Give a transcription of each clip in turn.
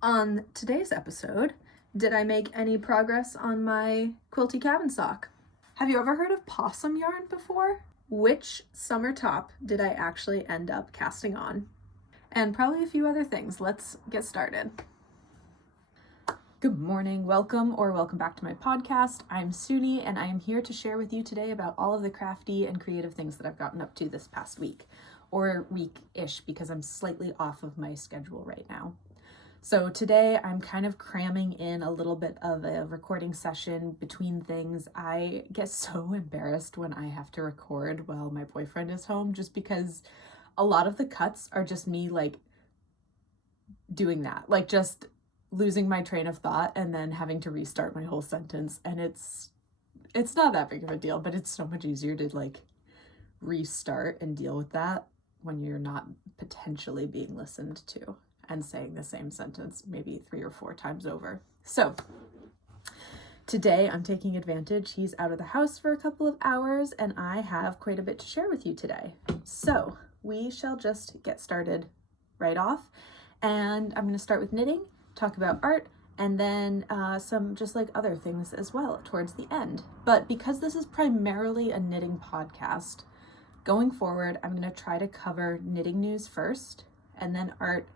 On today's episode, did I make any progress on my Quilty Cabin Sock? Have you ever heard of Possum yarn before? Which summer top did I actually end up casting on? And probably a few other things. Let's get started. Good morning, welcome back to my podcast. I'm Suni and I am here to share with you today about all of the crafty and creative things that I've gotten up to this past week, or week-ish, because I'm slightly off of my schedule right now. So today I'm kind of cramming in a little bit of a recording session between things. I get so embarrassed when I have to record while my boyfriend is home, just because a lot of the cuts are just me doing that, just losing my train of thought and then having to restart my whole sentence. And it's not that big of a deal, but it's so much easier to restart and deal with that when you're not potentially being listened to and saying the same sentence maybe 3 or 4 times over. So today I'm taking advantage. He's out of the house for a couple of hours and I have quite a bit to share with you today. So we shall just get started right off. And I'm going to start with knitting, talk about art, and then some just other things as well towards the end. But because this is primarily a knitting podcast, going forward, I'm going to try to cover knitting news first, and then art,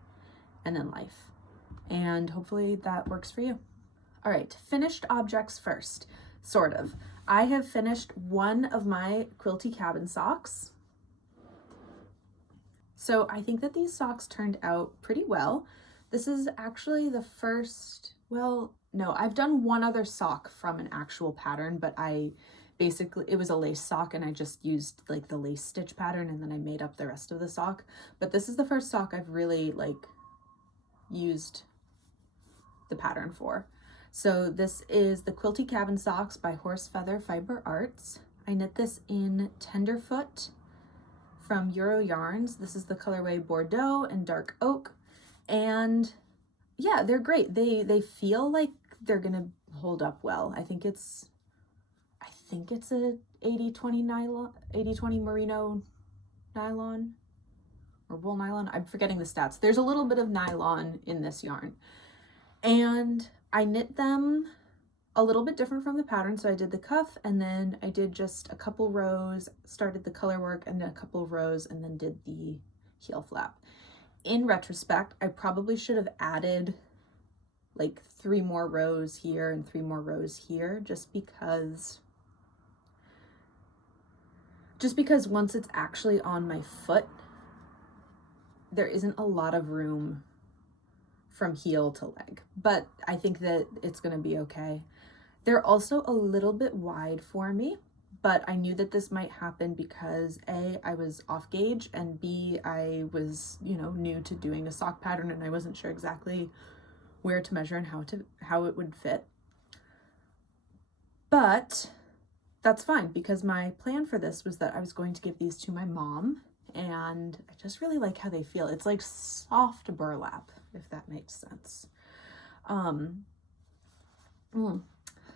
and then life. And hopefully that works for you. All right, finished objects first, sort of. I have finished one of my Quilty Cabin socks. So I think that these socks turned out pretty well. This is actually the first, no, I've done one other sock from an actual pattern, but it was a lace sock and I just used the lace stitch pattern and then I made up the rest of the sock. But this is the first sock I've really used the pattern for. So this is the Quilty Cabin Socks by Horse Feather Fiber Arts. I knit this in Tenderfoot from Euro Yarns. This is the colorway Bordeaux and Dark Oak. And yeah, they're great. They feel like they're gonna hold up well. I think it's a 80-20 nylon, 80-20 merino nylon or wool nylon. I'm forgetting the stats. There's a little bit of nylon in this yarn. And I knit them a little bit different from the pattern. So I did the cuff and then I did just a couple rows, started the color work and then a couple of rows and then did the heel flap. In retrospect, I probably should have added 3 more rows here and 3 more rows here, just because once it's actually on my foot, there isn't a lot of room from heel to leg, but I think that it's going to be okay. They're also a little bit wide for me, but I knew that this might happen because A, I was off gauge, and B, I was, new to doing a sock pattern and I wasn't sure exactly where to measure and how it would fit. But that's fine because my plan for this was that I was going to give these to my mom, and I just really like how they feel. It's like soft burlap, if that makes sense.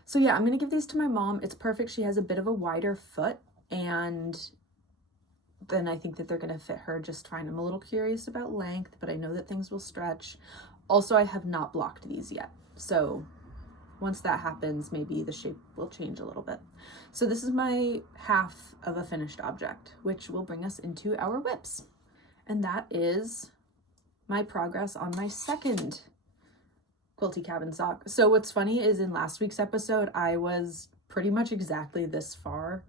So yeah, I'm gonna give these to my mom. It's perfect. She has a bit of a wider foot, and then I think that they're gonna fit her just fine. I'm a little curious about length, but I know that things will stretch. Also, I have not blocked these yet. So once that happens, maybe the shape will change a little bit. So this is my half of a finished object, which will bring us into our whips. And that is my progress on my second Quilty Cabin sock. So what's funny is in last week's episode, I was pretty much exactly this far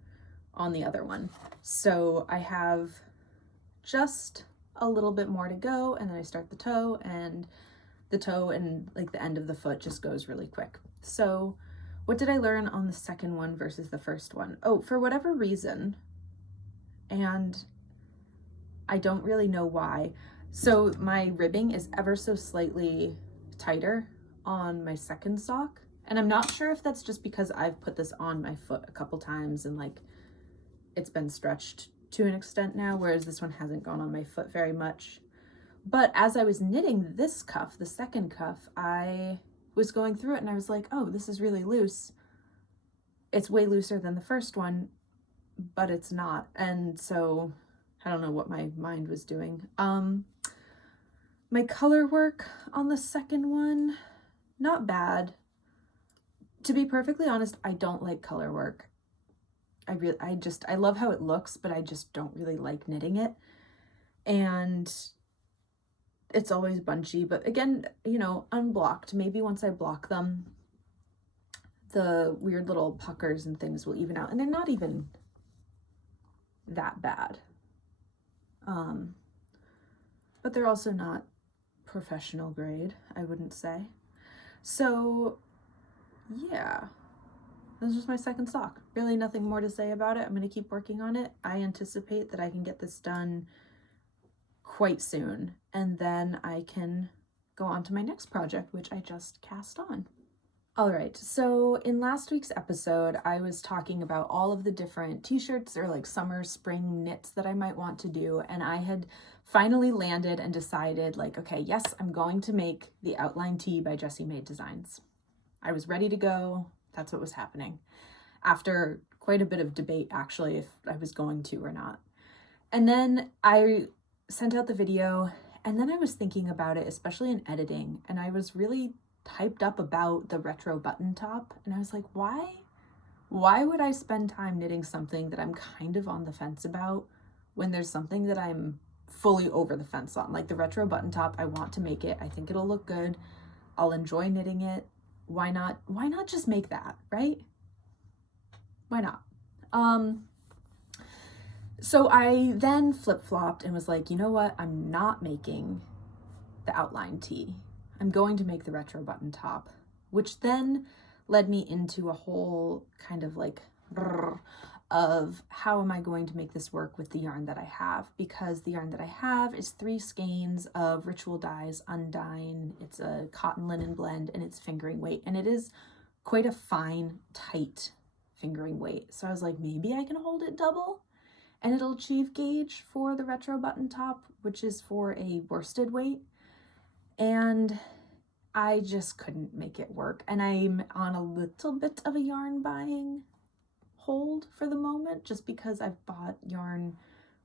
on the other one. So I have just a little bit more to go, and then I start the toe and the end of the foot just goes really quick. So what did I learn on the second one versus the first one? Oh, for whatever reason, and I don't really know why, so my ribbing is ever so slightly tighter on my second sock, and I'm not sure if that's just because I've put this on my foot a couple times and it's been stretched to an extent now, whereas this one hasn't gone on my foot very much. But as I was knitting this cuff, the second cuff, I was going through it and I was like, oh, this is really loose. It's way looser than the first one, but it's not. And so I don't know what my mind was doing. My color work on the second one, not bad. To be perfectly honest, I don't like color work. I love how it looks, but I just don't really like knitting it. And it's always bunchy, but again, you know, unblocked. Maybe once I block them, the weird little puckers and things will even out, and they're not even that bad. But they're also not professional grade, I wouldn't say. So yeah, this is my second sock. Really nothing more to say about it. I'm going to keep working on it. I anticipate that I can get this done quite soon, and then I can go on to my next project, which I just cast on. All right, so in last week's episode, I was talking about all of the different t-shirts or like summer, spring knits that I might want to do, and I had finally landed and decided like, okay, yes, I'm going to make the outline tee by Jessie Made Designs. I was ready to go. That's what was happening. After quite a bit of debate, actually, if I was going to or not. And then I sent out the video, and then I was thinking about it, especially in editing, and I was really hyped up about the retro button top, and I was like, why would I spend time knitting something that I'm kind of on the fence about when there's something that I'm fully over the fence on? Like the retro button top, I want to make it. I think it'll look good. I'll enjoy knitting it. Why not just make that, right? Why not? So I then flip-flopped and was like, you know what? I'm not making the outline tee. I'm going to make the retro button top, which then led me into a whole kind of like of how am I going to make this work with the yarn that I have, because the yarn that I have is 3 skeins of Ritual Dyes Undyne. It's a cotton linen blend, and it's fingering weight, and it is quite a fine, tight fingering weight. So I was like, maybe I can hold it double and it'll achieve gauge for the retro button top, which is for a worsted weight. And I just couldn't make it work. And I'm on a little bit of a yarn buying hold for the moment, just because I've bought yarn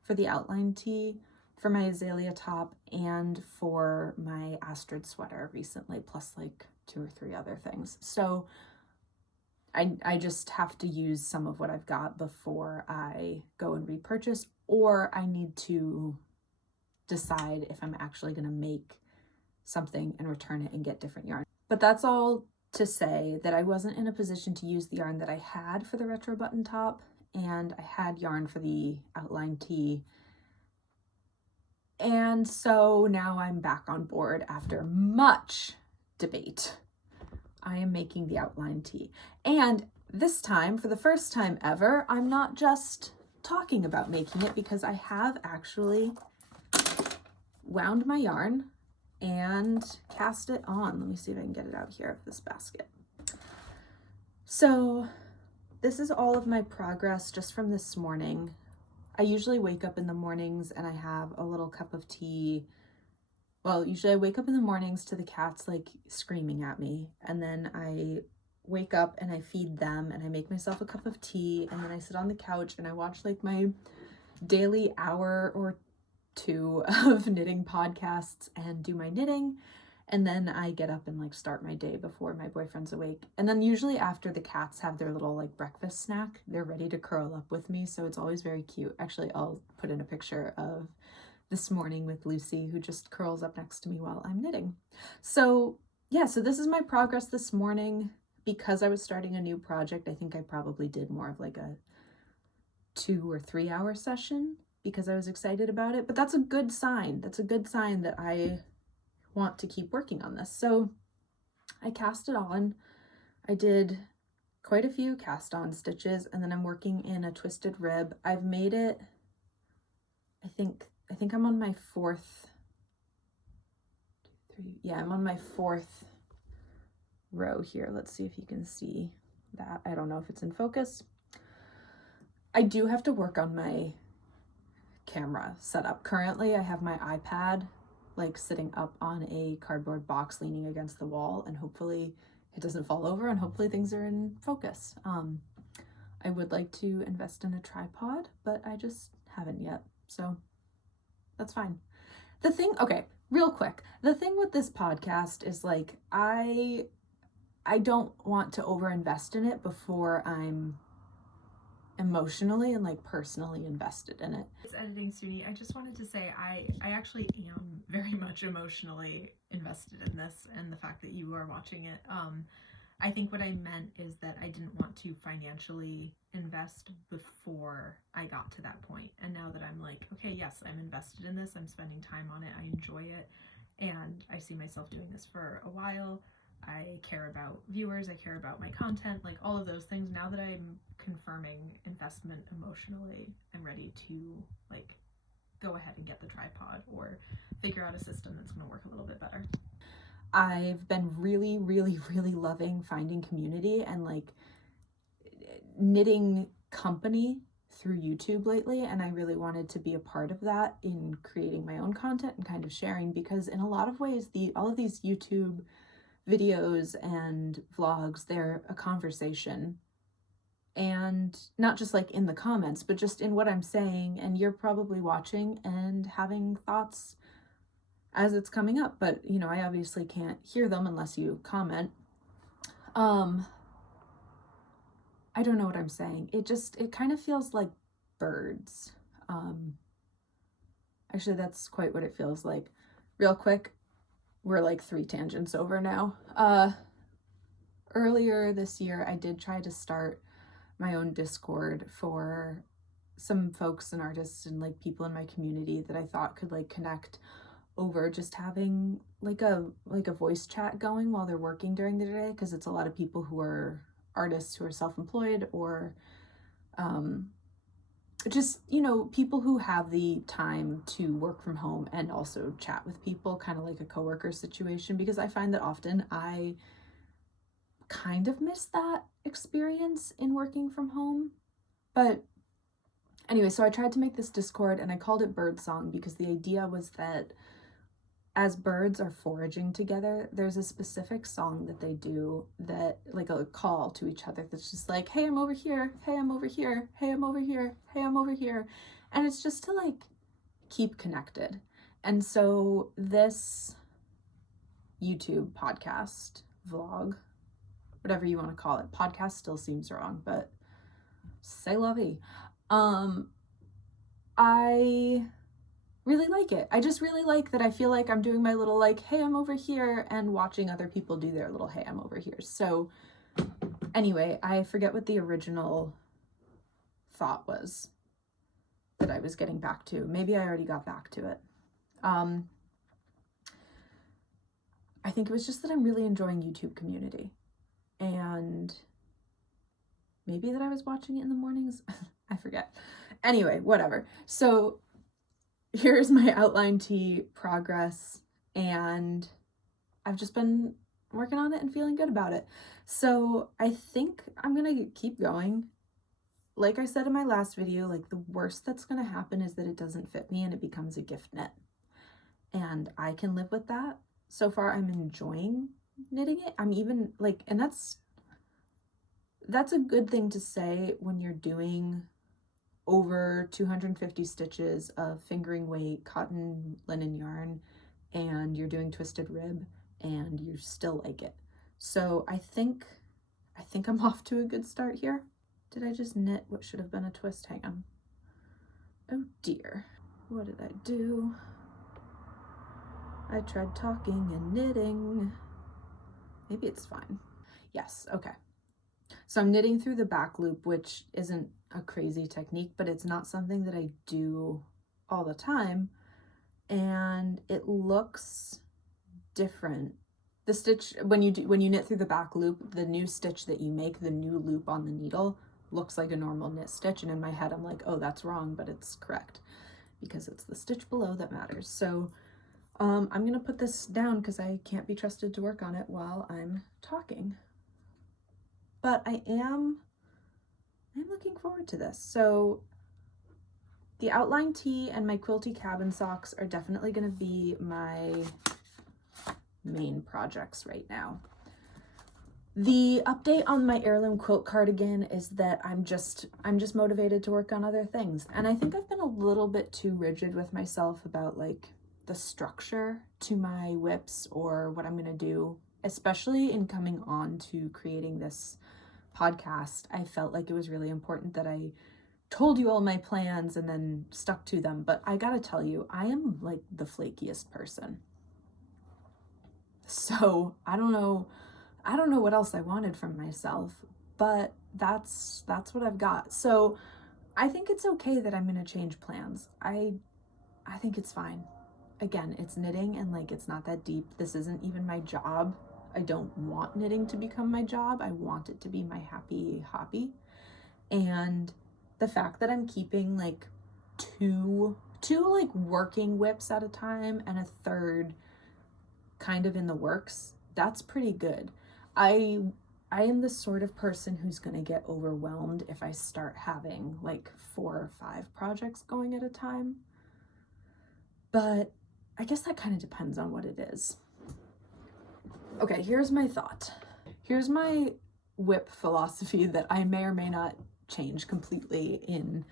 for the outline tee, for my azalea top, and for my Astrid sweater recently, plus like 2 or 3 other things. So I just have to use some of what I've got before I go and repurchase, or I need to decide if I'm actually going to make something and return it and get different yarn. But that's all to say that I wasn't in a position to use the yarn that I had for the retro button top, and I had yarn for the outline tee. And so now I'm back on board after much debate. I am making the outline tee. And this time, for the first time ever, I'm not just talking about making it, because I have actually wound my yarn and cast it on. Let me see if I can get it out here of this basket. So this is all of my progress just from this morning. I usually wake up in the mornings and I have a little cup of tea. Well, usually I wake up in the mornings to the cats like screaming at me, and then I wake up and I feed them and I make myself a cup of tea, and then I sit on the couch and I watch like my daily hour or 2 of knitting podcasts and do my knitting, and then I get up and like start my day before my boyfriend's awake. And then usually after the cats have their little like breakfast snack, they're ready to curl up with me, so it's always very cute. Actually, I'll put in a picture of this morning with Lucy, who just curls up next to me while I'm knitting. So yeah, so this is my progress this morning. Because I was starting a new project, I think I probably did more of like a 2 or 3 hour session because I was excited about it, but that's a good sign. That's a good sign that I want to keep working on this. So I cast it on. I did quite a few cast on stitches, and then I'm working in a twisted rib. I've made it, I think I'm on my 4th, 2, 3, yeah, I'm on my 4th row here. Let's see if you can see that. I don't know if it's in focus. I do have to work on my camera setup. Currently, I have my iPad like sitting up on a cardboard box leaning against the wall, and hopefully it doesn't fall over, and hopefully things are in focus. I would like to invest in a tripod, but I just haven't yet, so that's fine. The thing, okay, real quick, the thing with this podcast is like, I don't want to overinvest in it before I'm emotionally and like personally invested in it. It's editing, Suni. I just wanted to say I actually am very much emotionally invested in this and the fact that you are watching it. I think what I meant is that I didn't want to financially invest before I got to that point. And now that I'm like, okay, yes, I'm invested in this, I'm spending time on it, I enjoy it, and I see myself doing this for a while. I care about viewers, I care about my content, like all of those things. Now that I'm confirming investment emotionally, I'm ready to like go ahead and get the tripod or figure out a system that's going to work a little bit better. I've been really, really, really loving finding community and like knitting company through YouTube lately, and I really wanted to be a part of that in creating my own content and kind of sharing, because in a lot of ways all of these YouTube videos and vlogs, they're a conversation, and not just like in the comments, but just in what I'm saying, and you're probably watching and having thoughts as it's coming up, but you know, I obviously can't hear them unless you comment. I don't know what I'm saying. It kind of feels like birds. Actually, that's quite what it feels like. Real quick, we're like 3 tangents over now. Earlier this year, I did try to start my own Discord for some folks and artists and like people in my community that I thought could like connect over just having like a voice chat going while they're working during the day, because it's a lot of people who are artists who are self-employed or just, you know, people who have the time to work from home and also chat with people, kind of like a coworker situation, because I find that often I kind of miss that experience in working from home. But anyway, so I tried to make this Discord and I called it Birdsong because the idea was that as birds are foraging together, there's a specific song that they do that, like a call to each other, that's just like, hey, I'm over here, hey, I'm over here, hey, I'm over here, hey, I'm over here. And it's just to like keep connected. And so this YouTube podcast, vlog, whatever you want to call it, podcast still seems wrong, but c'est la vie. I really like it. I just really like that I feel like I'm doing my little like, hey, I'm over here, and watching other people do their little, hey, I'm over here. So anyway, I forget what the original thought was that I was getting back to. Maybe I already got back to it. I think it was just that I'm really enjoying YouTube community, and maybe that I was watching it in the mornings. I forget. Anyway, whatever. So here's my outline tee progress, and I've just been working on it and feeling good about it. So I think I'm gonna keep going. Like I said in my last video, like the worst that's gonna happen is that it doesn't fit me and it becomes a gift knit. And I can live with that. So far I'm enjoying knitting it. I'm even like, and that's a good thing to say when you're doing over 250 stitches of fingering weight cotton linen yarn and you're doing twisted rib and you still like it. So I think I'm off to a good start here. Did I just knit what should have been a twist? Hang on. Oh dear. What did I do? I tried talking and knitting. Maybe it's fine. Yes, okay. So I'm knitting through the back loop, which isn't a crazy technique, but it's not something that I do all the time, and it looks different. The stitch, when you knit through the back loop, the new stitch that you make, the new loop on the needle, looks like a normal knit stitch, and in my head I'm like, oh, that's wrong, but it's correct because it's the stitch below that matters. So I'm gonna put this down because I can't be trusted to work on it while I'm talking. But I'm looking forward to this. So the outline tee and my Quilty Cabin Socks are definitely going to be my main projects right now. The update on my heirloom quilt cardigan is that I'm just motivated to work on other things. And I think I've been a little bit too rigid with myself about like the structure to my whips or what I'm going to do, especially in coming on to creating this podcast. I felt like it was really important that I told you all my plans and then stuck to them. But I gotta tell you, I am like the flakiest person. So I don't know what else I wanted from myself, but that's what I've got. So I think it's okay that I'm gonna change plans. I think it's fine. Again, it's knitting and like it's not that deep. This isn't even my job. I don't want knitting to become my job. I want it to be my happy hobby. And the fact that I'm keeping like two like working whips at a time and a third kind of in the works, that's pretty good. I am the sort of person who's going to get overwhelmed if I start having like 4 or 5 projects going at a time. But I guess that kind of depends on what it is. Okay, here's my thought. Here's my whip philosophy that I may or may not change completely in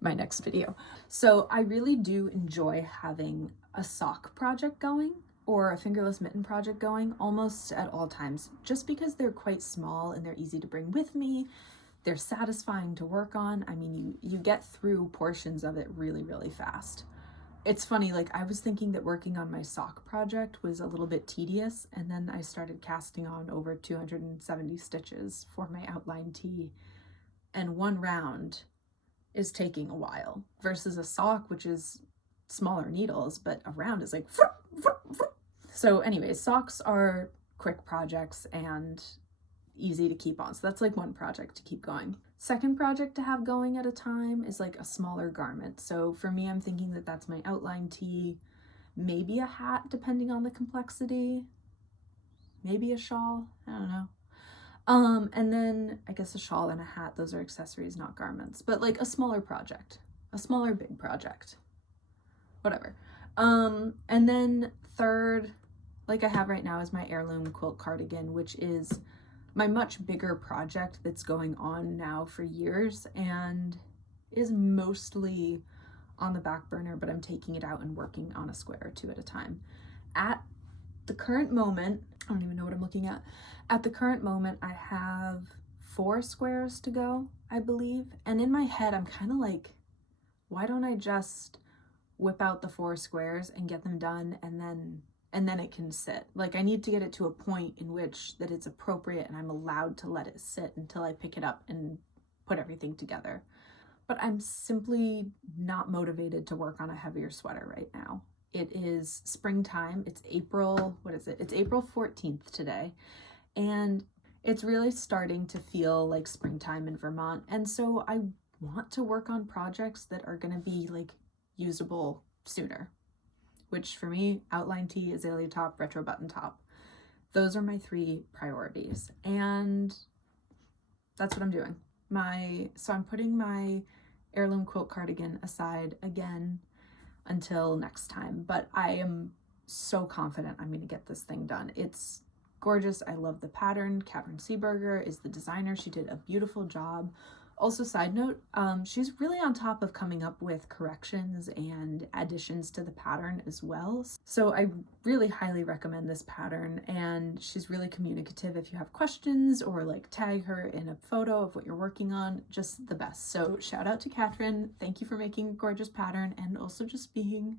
my next video. So I really do enjoy having a sock project going or a fingerless mitten project going almost at all times, just because they're quite small and they're easy to bring with me. They're satisfying to work on. I mean, you get through portions of it really, really fast. It's funny, like I was thinking that working on my sock project was a little bit tedious, and then I started casting on over 270 stitches for my outline tee, and one round is taking a while versus a sock, which is smaller needles, but a round is like so anyways, socks are quick projects and easy to keep on. So that's like one project to keep going. Second project to have going at a time is like a smaller garment. So for me, I'm thinking that that's my outline tee, maybe a hat depending on the complexity, maybe a shawl, I don't know. And then I guess a shawl and a hat, those are accessories, not garments, but like a smaller project, a smaller big project, whatever. And then third, like I have right now, is my heirloom quilt cardigan, which is my much bigger project that's going on now for years and is mostly on the back burner, but I'm taking it out and working on a square or 2 at a time. At the current moment, I don't even know what I'm looking at. At the current moment, I have 4 squares to go, I believe. And in my head, I'm kind of like, why don't I just whip out the 4 squares and get them done, and then it can sit. Like I need to get it to a point in which that it's appropriate and I'm allowed to let it sit until I pick it up and put everything together. But I'm simply not motivated to work on a heavier sweater right now. It is springtime. It's April, what is it? It's April 14th today. And it's really starting to feel like springtime in Vermont. And so I want to work on projects that are going to be like usable sooner, which for me, outline tee, azalea top, retro button top. Those are my 3 priorities. And that's what I'm doing. So I'm putting my heirloom quilt cardigan aside again until next time, but I am so confident I'm going to get this thing done. It's gorgeous. I love the pattern. Catherine Seeberger is the designer. She did a beautiful job. Also, side note, she's really on top of coming up with corrections and additions to the pattern as well. So I really highly recommend this pattern, and she's really communicative. If you have questions or like tag her in a photo of what you're working on, just the best. So shout out to Catherine. Thank you for making a gorgeous pattern and also just being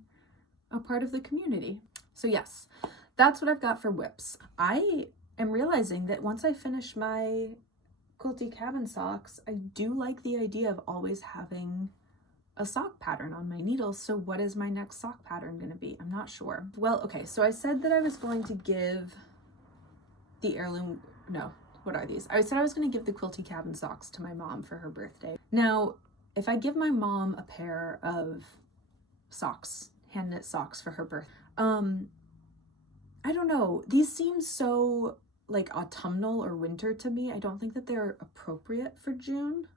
a part of the community. So yes, that's what I've got for whips. I am realizing that once I finish my Quilty Cabin Socks, I do like the idea of always having a sock pattern on my needles. So what is my next sock pattern going to be? I'm not sure. Well, okay, so I said that I was going to give the heirloom, no, what are these? I said I was going to give the Quilty Cabin Socks to my mom for her birthday. Now, if I give my mom a pair of socks, hand knit socks for her birthday, I don't know, these seem so like autumnal or winter to me. I don't think that they're appropriate for June.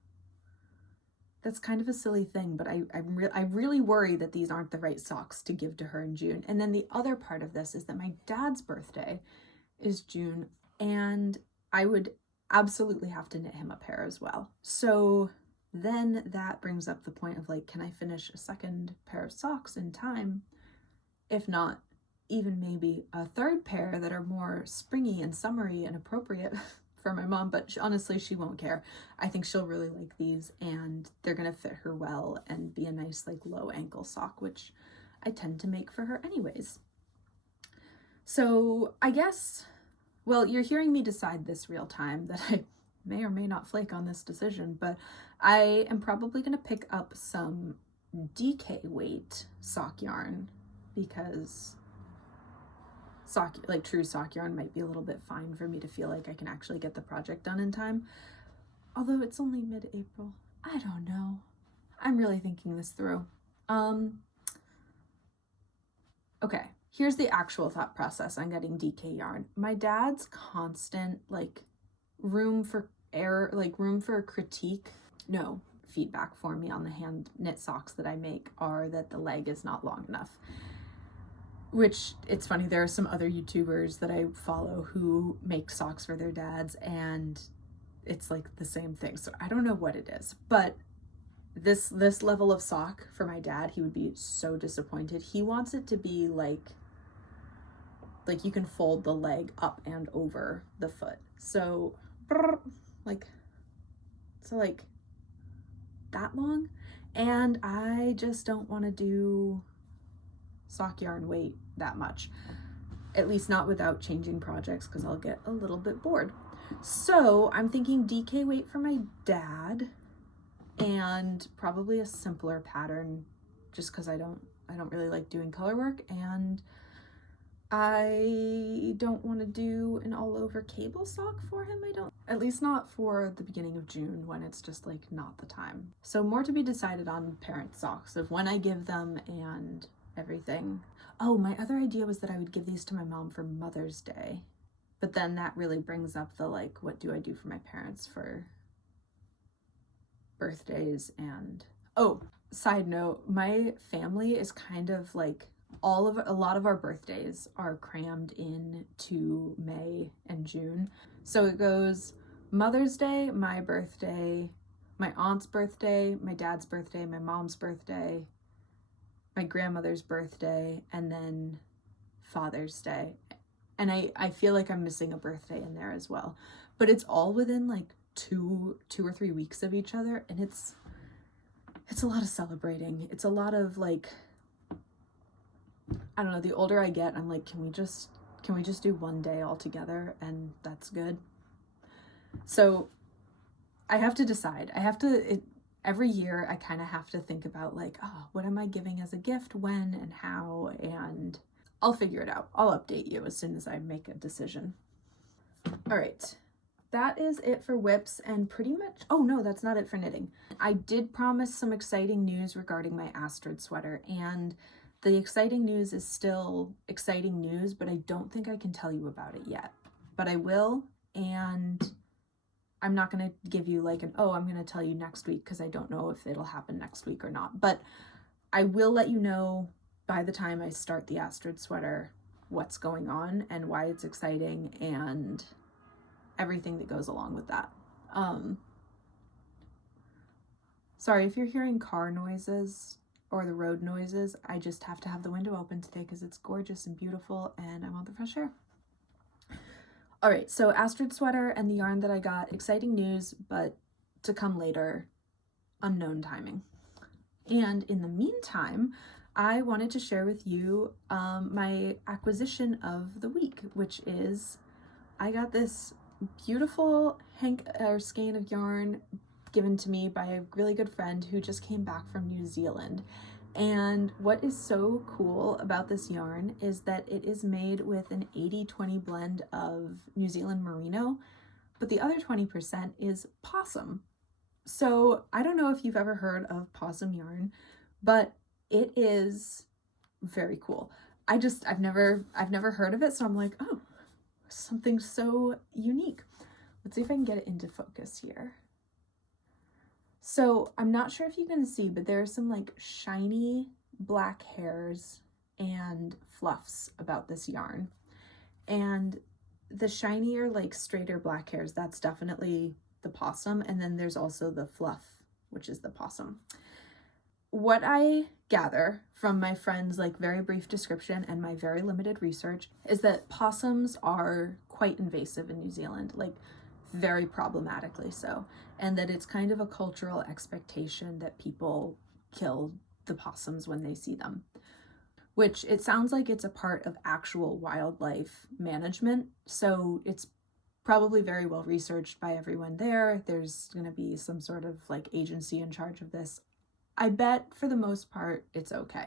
That's kind of a silly thing, but I really worry that these aren't the right socks to give to her in June. And then the other part of this is that my dad's birthday is June, and I would absolutely have to knit him a pair as well. So then that brings up the point of like, can I finish a second pair of socks in time if not even maybe a third pair that are more springy and summery and appropriate for my mom, but honestly, she won't care. I think she'll really like these, and they're gonna fit her well and be a nice like low ankle sock, which I tend to make for her anyways. So I guess, well, you're hearing me decide this real time that I may or may not flake on this decision, but I am probably gonna pick up some DK weight sock yarn, because sock, like true sock yarn, might be a little bit fine for me to feel like I can actually get the project done in time. Although it's only mid-April. I don't know. I'm really thinking this through. Okay, here's the actual thought process on getting DK yarn. My dad's constant like room for error, like room for critique, no, feedback for me on the hand knit socks that I make are that the leg is not long enough. Which, it's funny, there are some other YouTubers that I follow who make socks for their dads, and it's like the same thing. So I don't know what it is, but this level of sock for my dad, he would be so disappointed. He wants it to be like you can fold the leg up and over the foot. So like that long, and I just don't want to do sock yarn weight that much, at least not without changing projects, because I'll get a little bit bored. So I'm thinking DK weight for my dad, and probably a simpler pattern, just because I don't really like doing color work, and I don't want to do an all over cable sock for him. At least not for the beginning of June, when it's just like not the time. So more to be decided on parent socks, of when I give them and everything. Oh, my other idea was that I would give these to my mom for Mother's Day, but then that really brings up the like, what do I do for my parents for birthdays? And oh, side note, my family is kind of like a lot of our birthdays are crammed into May and June. So it goes Mother's Day, my birthday, my aunt's birthday, my dad's birthday, my mom's birthday, my grandmother's birthday, and then Father's Day. And I feel like I'm missing a birthday in there as well. But it's all within like two or 3 weeks of each other, and it's a lot of celebrating. It's a lot of like, I don't know, the older I get, I'm like, can we just do one day all together and that's good? So I have to decide. Every year I kind of have to think about like, oh, what am I giving as a gift, when and how, and I'll figure it out. I'll update you as soon as I make a decision. All right, that is it for whips, and pretty much, oh no, that's not it for knitting. I did promise some exciting news regarding my Astrid sweater, and the exciting news is still exciting news, but I don't think I can tell you about it yet. But I will, and I'm not going to give you like I'm going to tell you next week, because I don't know if it'll happen next week or not. But I will let you know by the time I start the Astrid sweater what's going on and why it's exciting and everything that goes along with that. Sorry if you're hearing car noises or the road noises. I just have to have the window open today because it's gorgeous and beautiful and I want the fresh air. All right, so Astrid sweater and the yarn that I got, exciting news, but to come later, unknown timing. And in the meantime, I wanted to share with you my acquisition of the week, which is I got this beautiful skein of yarn given to me by a really good friend who just came back from New Zealand. And what is so cool about this yarn is that it is made with an 80-20 blend of New Zealand merino, but the other 20% is Possum. So I don't know if you've ever heard of Possum yarn, but it is very cool. I've never heard of it, so I'm like, oh, something so unique. Let's see if I can get it into focus here. So I'm not sure if you can see, but there are some like shiny black hairs and fluffs about this yarn. And the shinier, like straighter black hairs, that's definitely the Possum. And then there's also the fluff, which is the Possum. What I gather from my friend's like very brief description and my very limited research is that possums are quite invasive in New Zealand, like very problematically so, and that it's kind of a cultural expectation that people kill the possums when they see them, which it sounds like it's a part of actual wildlife management. So it's probably very well researched by everyone there. There's going to be some sort of like agency in charge of this. I bet for the most part it's okay.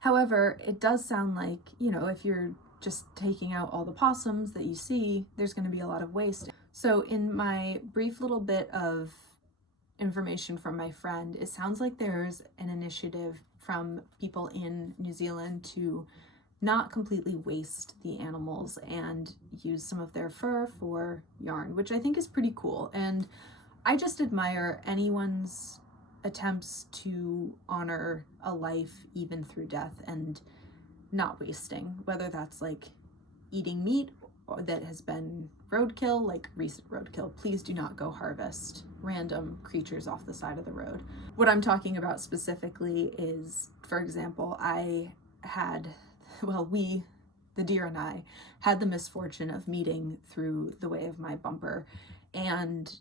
However, it does sound like, you know, if you're just taking out all the possums that you see, there's going to be a lot of waste. So in my brief little bit of information from my friend, it sounds like there's an initiative from people in New Zealand to not completely waste the animals and use some of their fur for yarn, which I think is pretty cool. And I just admire anyone's attempts to honor a life even through death and not wasting, whether that's like eating meat or that has been roadkill, like recent roadkill. Please do not go harvest random creatures off the side of the road. What I'm talking about specifically is, for example, the deer and I had the misfortune of meeting through the way of my bumper, and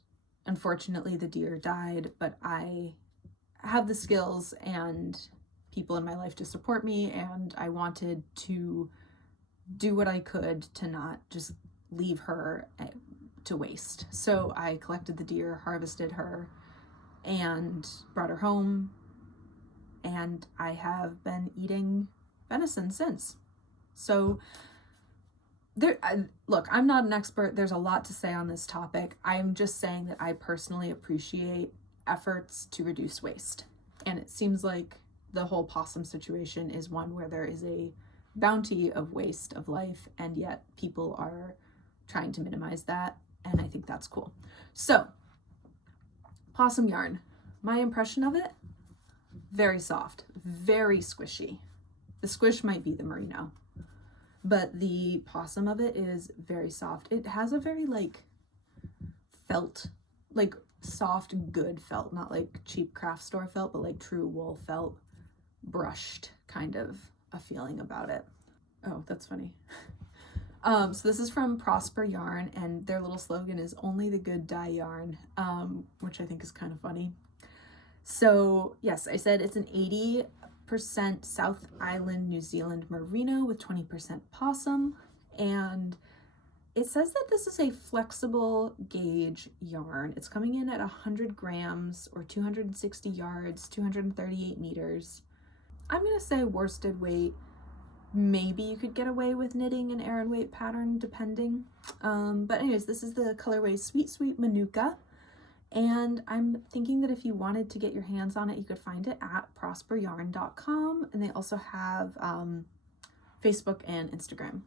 unfortunately the deer died, but I have the skills and people in my life to support me, and I wanted to do what I could to not just leave her to waste. So I collected the deer, harvested her, and brought her home, and I have been eating venison since. So look, I'm not an expert. There's a lot to say on this topic. I'm just saying that I personally appreciate efforts to reduce waste. And it seems like the whole possum situation is one where there is a bounty of waste of life, and yet people are trying to minimize that. And I think that's cool. So, possum yarn. My impression of it, very soft, very squishy. The squish might be the merino, but the possum of it is very soft. It has a very like felt, like soft, good felt, not like cheap craft store felt, but like true wool felt, brushed kind of a feeling about it. Oh, that's funny. So this is from Prosper Yarn, and their little slogan is "Only the good dye yarn," which I think is kind of funny. So yes, I said it's an 80% South Island New Zealand merino with 20% possum, and it says that this is a flexible gauge yarn. It's coming in at 100 grams or 260 yards, 238 meters. I'm gonna say worsted weight. Maybe you could get away with knitting an Aran weight pattern depending. But anyways, this is the colorway Sweet Sweet Manuka. And I'm thinking that if you wanted to get your hands on it, you could find it at prosperyarn.com. And they also have Facebook and Instagram.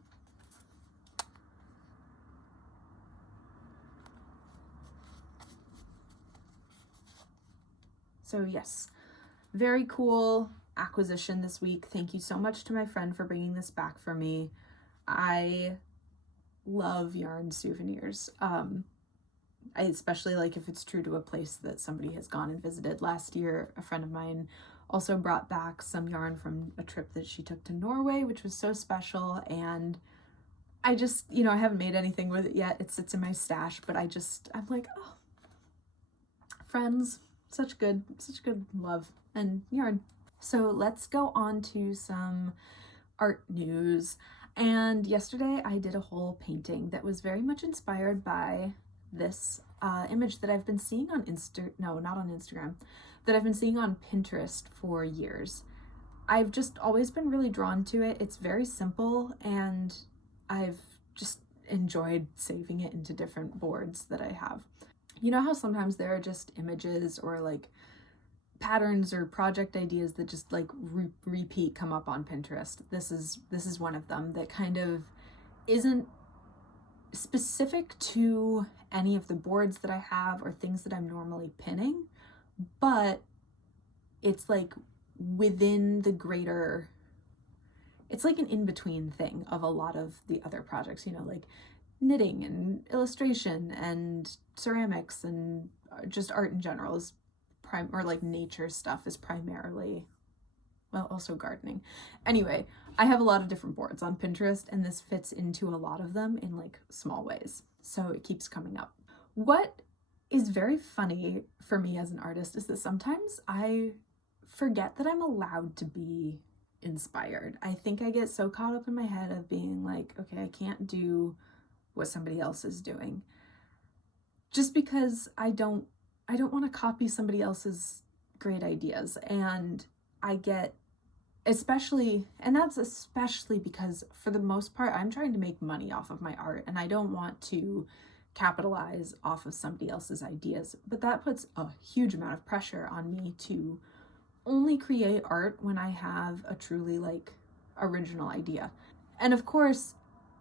So yes, very cool acquisition this week. Thank you so much to my friend for bringing this back for me. I love yarn souvenirs. I especially like if it's true to a place that somebody has gone and visited. Last year, a friend of mine also brought back some yarn from a trip that she took to Norway, which was so special. And I just, I haven't made anything with it yet. It sits in my stash, but I'm like, oh, friends, such good love and yarn. So let's go on to some art news. And yesterday I did a whole painting that was very much inspired by this image that I've been seeing on Instagram, that I've been seeing on Pinterest for years. I've just always been really drawn to it. It's very simple, and I've just enjoyed saving it into different boards that I have. You know how sometimes there are just images or like patterns or project ideas that just like repeat come up on Pinterest. This is one of them that kind of isn't specific to any of the boards that I have or things that I'm normally pinning, but it's like within the greater, it's like an in-between thing of a lot of the other projects, like knitting and illustration and ceramics and just art in general is or like nature stuff is primarily well, also gardening. Anyway, I have a lot of different boards on Pinterest, and this fits into a lot of them in like small ways. So it keeps coming up. What is very funny for me as an artist is that sometimes I forget that I'm allowed to be inspired. I think I get so caught up in my head of being like, okay, I can't do what somebody else is doing. Just because I don't want to copy somebody else's great ideas. And I get that's especially because for the most part, I'm trying to make money off of my art and I don't want to capitalize off of somebody else's ideas. But that puts a huge amount of pressure on me to only create art when I have a truly like original idea. And of course,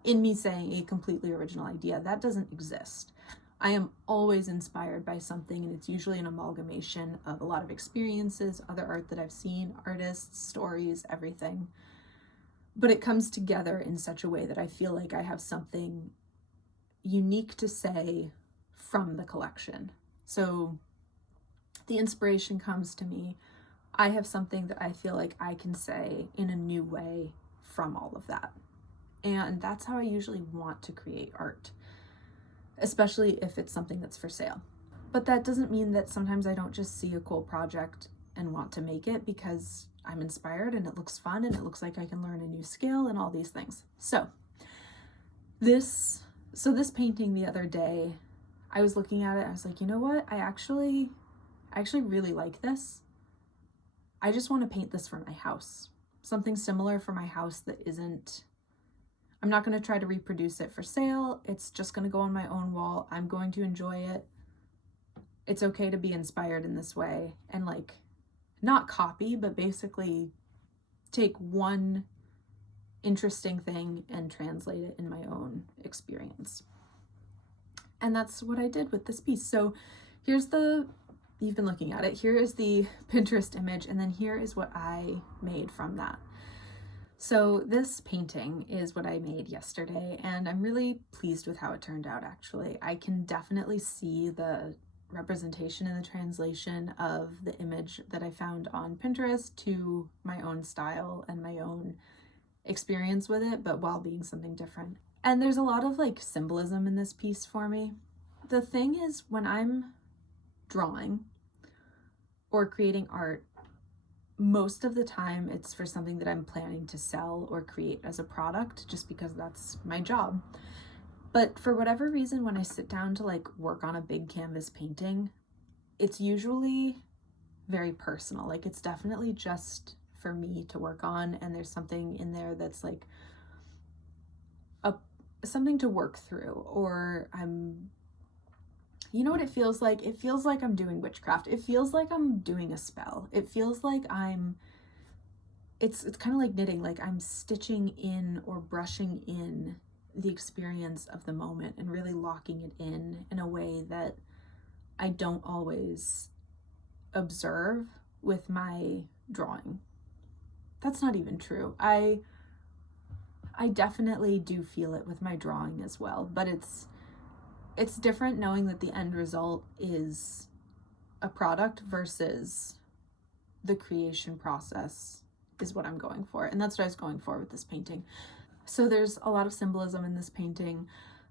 in me saying a completely original idea, that doesn't exist. I am always inspired by something, and it's usually an amalgamation of a lot of experiences, other art that I've seen, artists, stories, everything. But it comes together in such a way that I feel like I have something unique to say from the collection. So the inspiration comes to me. I have something that I feel like I can say in a new way from all of that. And that's how I usually want to create art, especially if it's something that's for sale. But that doesn't mean that sometimes I don't just see a cool project and want to make it because I'm inspired and it looks fun and it looks like I can learn a new skill and all these things. So this painting the other day, I was looking at it, I was like, you know what? I actually really like this. I just want to paint this for my house. Something similar for my house that isn't, I'm not going to try to reproduce it for sale. It's just going to go on my own wall. I'm going to enjoy it. It's okay to be inspired in this way and like not copy, but basically take one interesting thing and translate it in my own experience. And that's what I did with this piece. So here's you've been looking at it. Here is the Pinterest image, and then here is what I made from that. So this painting is what I made yesterday, and I'm really pleased with how it turned out, actually. I can definitely see the representation and the translation of the image that I found on Pinterest to my own style and my own experience with it, but while being something different. And there's a lot of like symbolism in this piece for me. The thing is, when I'm drawing or creating art, most of the time it's for something that I'm planning to sell or create as a product, just because that's my job. But for whatever reason, when I sit down to like work on a big canvas painting, it's usually very personal. Like it's definitely just for me to work on, and there's something in there that's like something to work through, or you know what it feels like? It feels like I'm doing witchcraft. It feels like I'm doing a spell. It feels like it's kind of like knitting, like I'm stitching in or brushing in the experience of the moment and really locking it in a way that I don't always observe with my drawing. That's not even true. I definitely do feel it with my drawing as well, but it's different knowing that the end result is a product versus the creation process is what I'm going for. And that's what I was going for with this painting. So there's a lot of symbolism in this painting.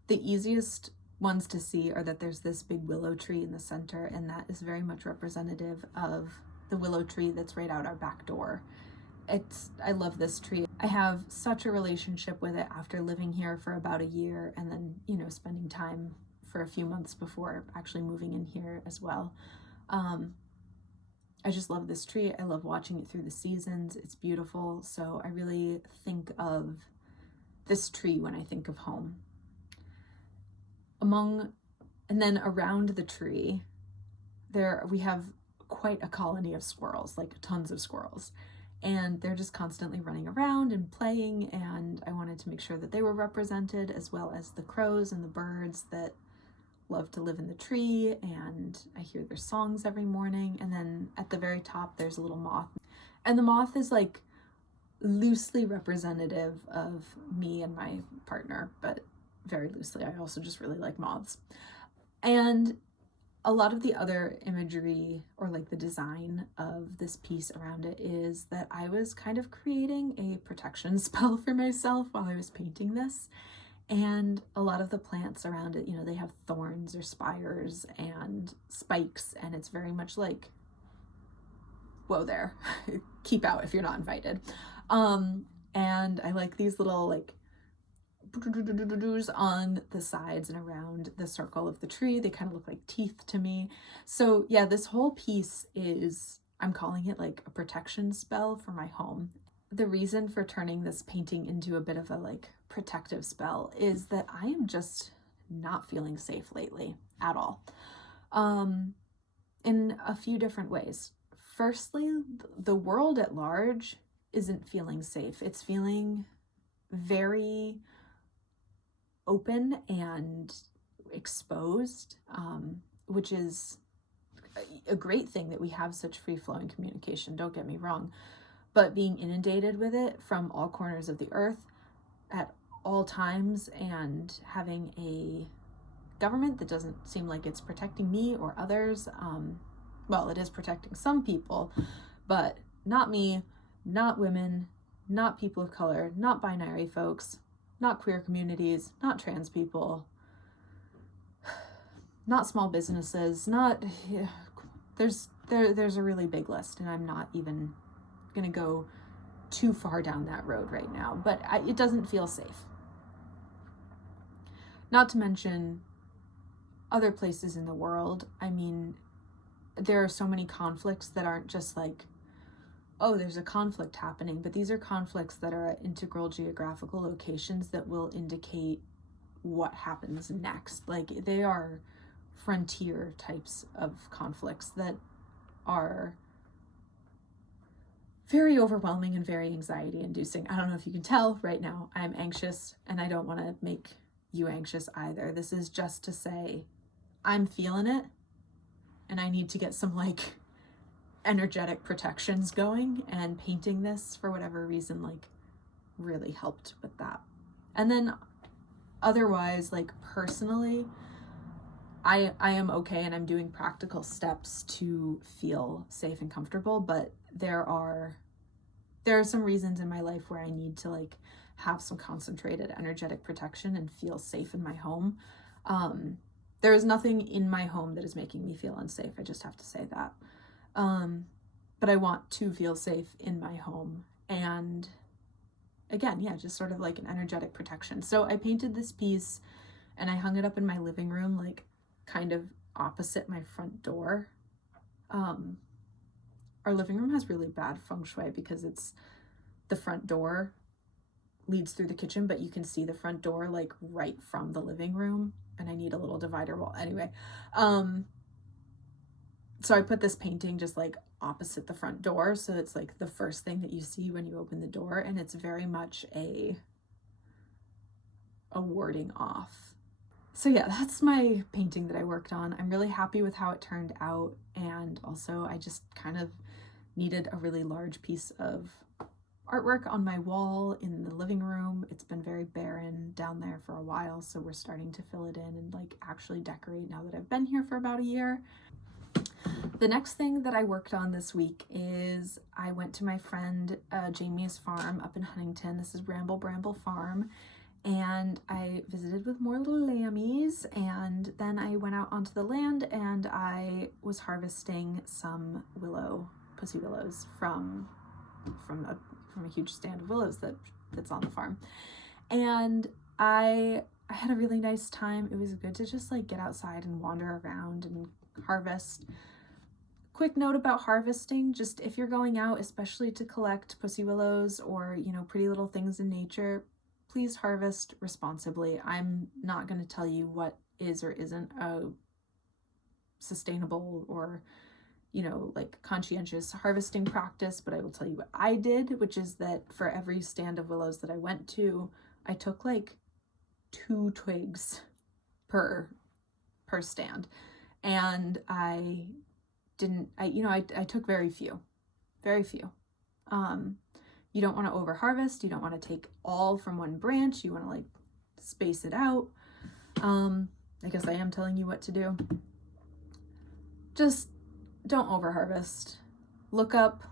The easiest ones to see are that there's this big willow tree in the center, and that is very much representative of the willow tree that's right out our back door. I love this tree. I have such a relationship with it after living here for about a year and then, spending time for a few months before actually moving in here as well. I just love this tree. I love watching it through the seasons. It's beautiful. So I really think of this tree when I think of home. And then around the tree, we have quite a colony of squirrels, like tons of squirrels. And they're just constantly running around and playing, and I wanted to make sure that they were represented, as well as the crows and the birds that love to live in the tree, and I hear their songs every morning. And then at the very top there's a little moth, and the moth is like loosely representative of me and my partner, but very loosely. I also just really like moths. And a lot of the other imagery or like the design of this piece around it is that I was kind of creating a protection spell for myself while I was painting this. And a lot of the plants around it, you know, they have thorns or spires and spikes, and it's very much like, whoa there, keep out if you're not invited. And I like these little like on the sides and around the circle of the tree. They kind of look like teeth to me. So yeah, this whole piece is, I'm calling it like a protection spell for my home. The reason for turning this painting into a bit of a like protective spell is that I am just not feeling safe lately at all. In a few different ways. Firstly, the world at large isn't feeling safe. It's feeling very open and exposed, which is a great thing that we have such free-flowing communication, don't get me wrong, but being inundated with it from all corners of the earth at all times, and having a government that doesn't seem like it's protecting me or others, well, it is protecting some people, but not me, not women, not people of color, not binary folks, not queer communities, not trans people, not small businesses, not, yeah, there's a really big list, and I'm not even gonna go too far down that road right now, but it doesn't feel safe. Not to mention other places in the world. I mean, there are so many conflicts that aren't just like, oh, there's a conflict happening, but these are conflicts that are at integral geographical locations that will indicate what happens next. Like, they are frontier types of conflicts that are very overwhelming and very anxiety inducing. I don't know if you can tell right now, I'm anxious, and I don't want to make you anxious either. This is just to say, I'm feeling it, and I need to get some like energetic protections going, and painting this for whatever reason like really helped with that. And then otherwise, like personally, I am okay, and I'm doing practical steps to feel safe and comfortable, but there are some reasons in my life where I need to like have some concentrated energetic protection and feel safe in my home. There is nothing in my home that is making me feel unsafe. I just have to say that. But I want to feel safe in my home. And again, yeah, just sort of like an energetic protection. So I painted this piece and I hung it up in my living room, like kind of opposite my front door. Our living room has really bad feng shui because it's the front door leads through the kitchen, but you can see the front door like right from the living room, and I need a little divider wall. Anyway, so I put this painting just like opposite the front door, so it's like the first thing that you see when you open the door, and it's very much a warding off. So yeah, that's my painting that I worked on. I'm really happy with how it turned out, and also I just kind of needed a really large piece of artwork on my wall in the living room. It's been very barren down there for a while, so we're starting to fill it in and like actually decorate now that I've been here for about a year. The next thing that I worked on this week is I went to my friend Jamie's farm up in Huntington. This is Bramble Farm, and I visited with more little lammies, and then I went out onto the land and I was harvesting some pussy willows from a huge stand of willows that's on the farm. And I had a really nice time. It was good to just like get outside and wander around and harvest. Quick note about harvesting, just if you're going out, especially to collect pussy willows or, you know, pretty little things in nature, please harvest responsibly. I'm not going to tell you what is or isn't a sustainable or, you know, like conscientious harvesting practice, but I will tell you what I did, which is that for every stand of willows that I went to, I took like 2 twigs per stand. And I took very few. You don't want to over harvest. You don't want to take all from one branch. You want to like space it out. I guess I am telling you what to do. just don't overharvest. Look up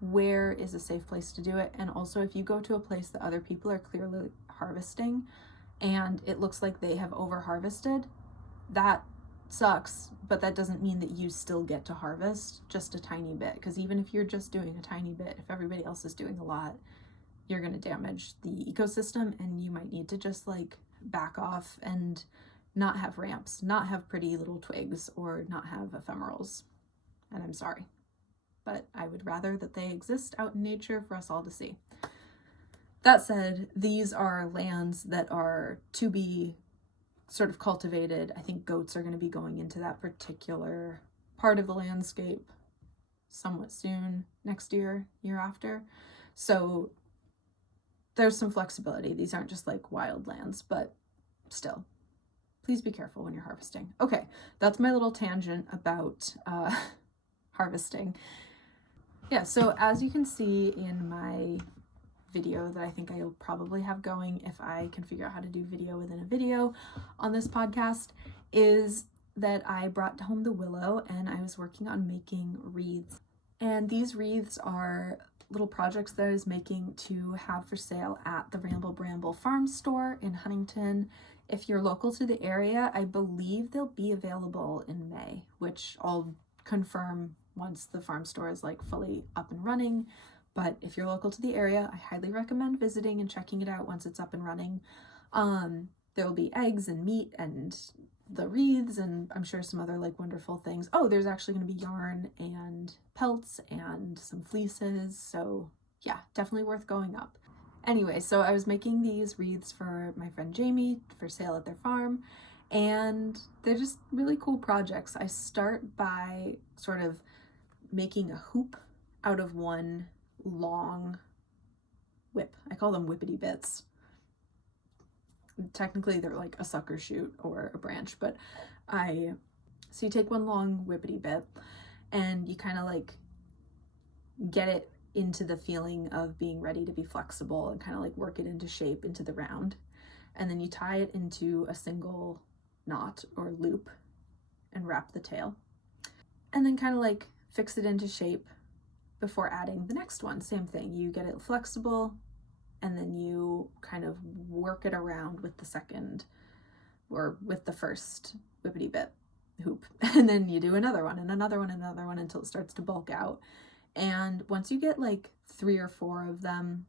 where is a safe place to do it. And also, if you go to a place that other people are clearly harvesting and it looks like they have overharvested, that sucks, but that doesn't mean that you still get to harvest just a tiny bit, because even if you're just doing a tiny bit, if everybody else is doing a lot, you're going to damage the ecosystem, and you might need to just like back off and not have ramps, not have pretty little twigs, or not have ephemerals. And I'm sorry, but I would rather that they exist out in nature for us all to see. That said, these are lands that are to be sort of cultivated. I think goats are going to be going into that particular part of the landscape somewhat soon, next year, year after. So there's some flexibility. These aren't just like wild lands, but still, please be careful when you're harvesting. Okay, that's my little tangent about harvesting. Yeah, so as you can see in my video that I think I'll probably have going if I can figure out how to do video within a video on this podcast, is that I brought home the willow and I was working on making wreaths. And these wreaths are little projects that I was making to have for sale at the Ramble Bramble Farm Store in Huntington. If you're local to the area, I believe they'll be available in May, which I'll confirm once the farm store is like fully up and running. But if you're local to the area, I highly recommend visiting and checking it out once it's up and running. There will be eggs and meat and the wreaths, and I'm sure some other like wonderful things. Oh, there's actually going to be yarn and pelts and some fleeces. So yeah, definitely worth going up. Anyway, so I was making these wreaths for my friend Jamie for sale at their farm, and they're just really cool projects. I start by sort of making a hoop out of one long whip. I call them whippity bits. Technically they're like a sucker shoot or a branch, but so you take one long whippity bit and you kind of like get it into the feeling of being ready to be flexible and kind of like work it into shape into the round, and then you tie it into a single knot or loop and wrap the tail, and then kind of like fix it into shape before adding the next one. Same thing, you get it flexible and then you kind of work it around with the second or with the first whippity bit hoop, and then you do another one and another one and another one until it starts to bulk out. And once you get like 3 or 4 of them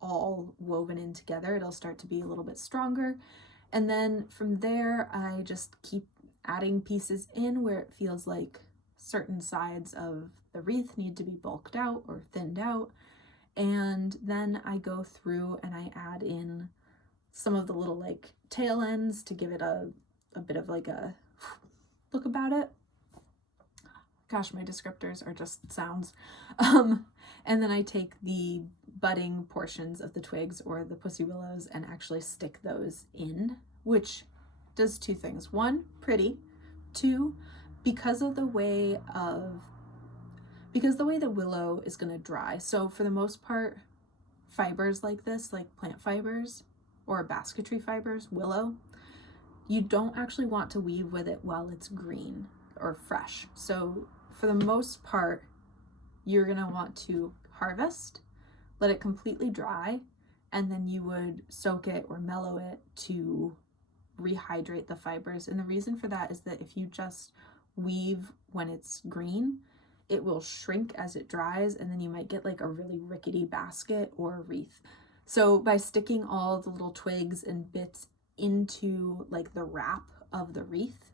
all woven in together, it'll start to be a little bit stronger. And then from there, I just keep adding pieces in where it feels like certain sides of the wreath need to be bulked out or thinned out. And then I go through and I add in some of the little like tail ends to give it a bit of like a look about it. Gosh, my descriptors are just sounds. And then I take the budding portions of the twigs or the pussy willows and actually stick those in, which does 2 things. 1, pretty. 2, because the way the willow is going to dry. So for the most part, fibers like this, like plant fibers or basketry fibers, willow, you don't actually want to weave with it while it's green or fresh. So for the most part, you're going to want to harvest, let it completely dry, and then you would soak it or mellow it to rehydrate the fibers. And the reason for that is that if you just weave when it's green, it will shrink as it dries, and then you might get like a really rickety basket or a wreath. So by sticking all the little twigs and bits into like the wrap of the wreath,